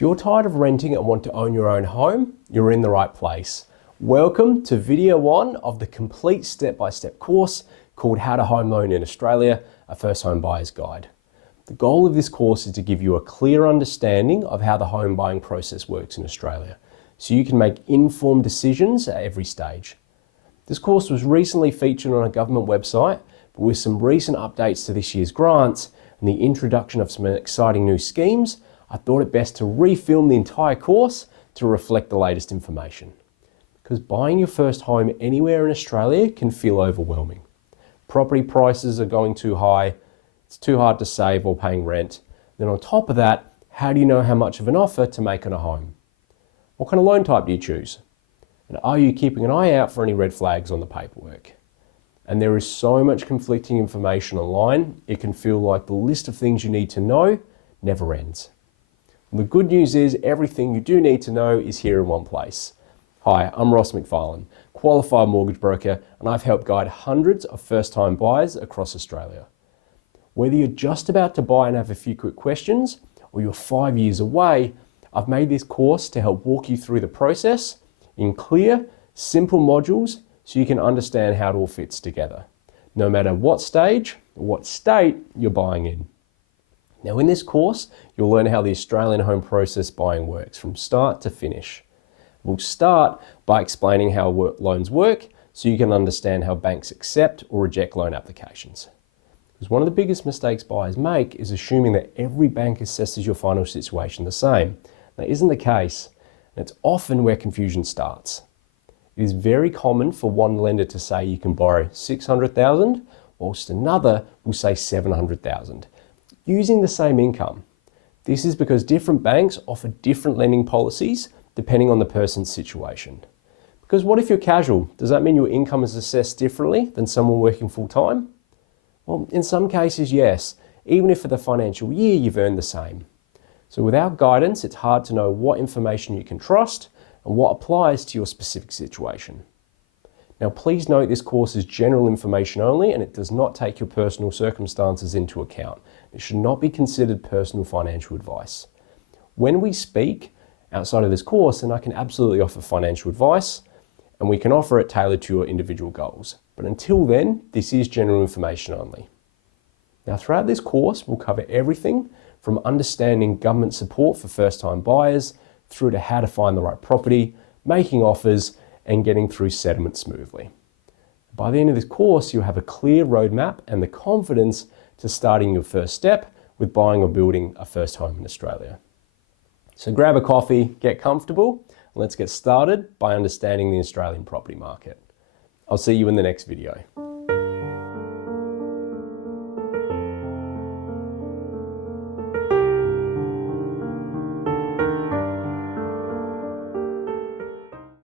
If you're tired of renting and want to own your own home, you're in the right place. Welcome to video 1 of the complete step-by-step course called How to Home Loan in Australia, a First Home Buyer's Guide. The goal of this course is to give you a clear understanding of how the home buying process works in Australia, so you can make informed decisions at every stage. This course was recently featured on a government website, but with some recent updates to this year's grants and the introduction of some exciting new schemes, I thought it best to refilm the entire course to reflect the latest information. Because buying your first home anywhere in Australia can feel overwhelming. Property prices are going too high, it's too hard to save while paying rent. Then on top of that, how do you know how much of an offer to make on a home? What kind of loan type do you choose? And are you keeping an eye out for any red flags on the paperwork? And there is so much conflicting information online, it can feel like the list of things you need to know never ends. The good news is everything you do need to know is here in one place. Hi, I'm Ross McFarlane, qualified mortgage broker, and I've helped guide hundreds of first-time buyers across Australia. Whether you're just about to buy and have a few quick questions, or you're 5 years away, I've made this course to help walk you through the process in clear, simple modules so you can understand how it all fits together, no matter what stage or what state you're buying in. Now in this course, you'll learn how the Australian home process buying works from start to finish. We'll start by explaining how loans work so you can understand how banks accept or reject loan applications. Because one of the biggest mistakes buyers make is assuming that every bank assesses your financial situation the same. That isn't the case, and it's often where confusion starts. It is very common for one lender to say you can borrow $600,000, whilst another will say $700,000. Using the same income. This is because different banks offer different lending policies depending on the person's situation. Because what if you're casual? Does that mean your income is assessed differently than someone working full time? Well, in some cases, yes, even if for the financial year you've earned the same. So without guidance, it's hard to know what information you can trust and what applies to your specific situation. Now, please note this course is general information only and it does not take your personal circumstances into account. It should not be considered personal financial advice. When we speak outside of this course, then I can absolutely offer financial advice and we can offer it tailored to your individual goals. But until then, this is general information only. Now, throughout this course, we'll cover everything from understanding government support for first-time buyers through to how to find the right property, making offers, and getting through settlement smoothly. By the end of this course, you'll have a clear roadmap and the confidence to starting your first step with buying or building a first home in Australia. So grab a coffee, get comfortable, and let's get started by understanding the Australian property market. I'll see you in the next video.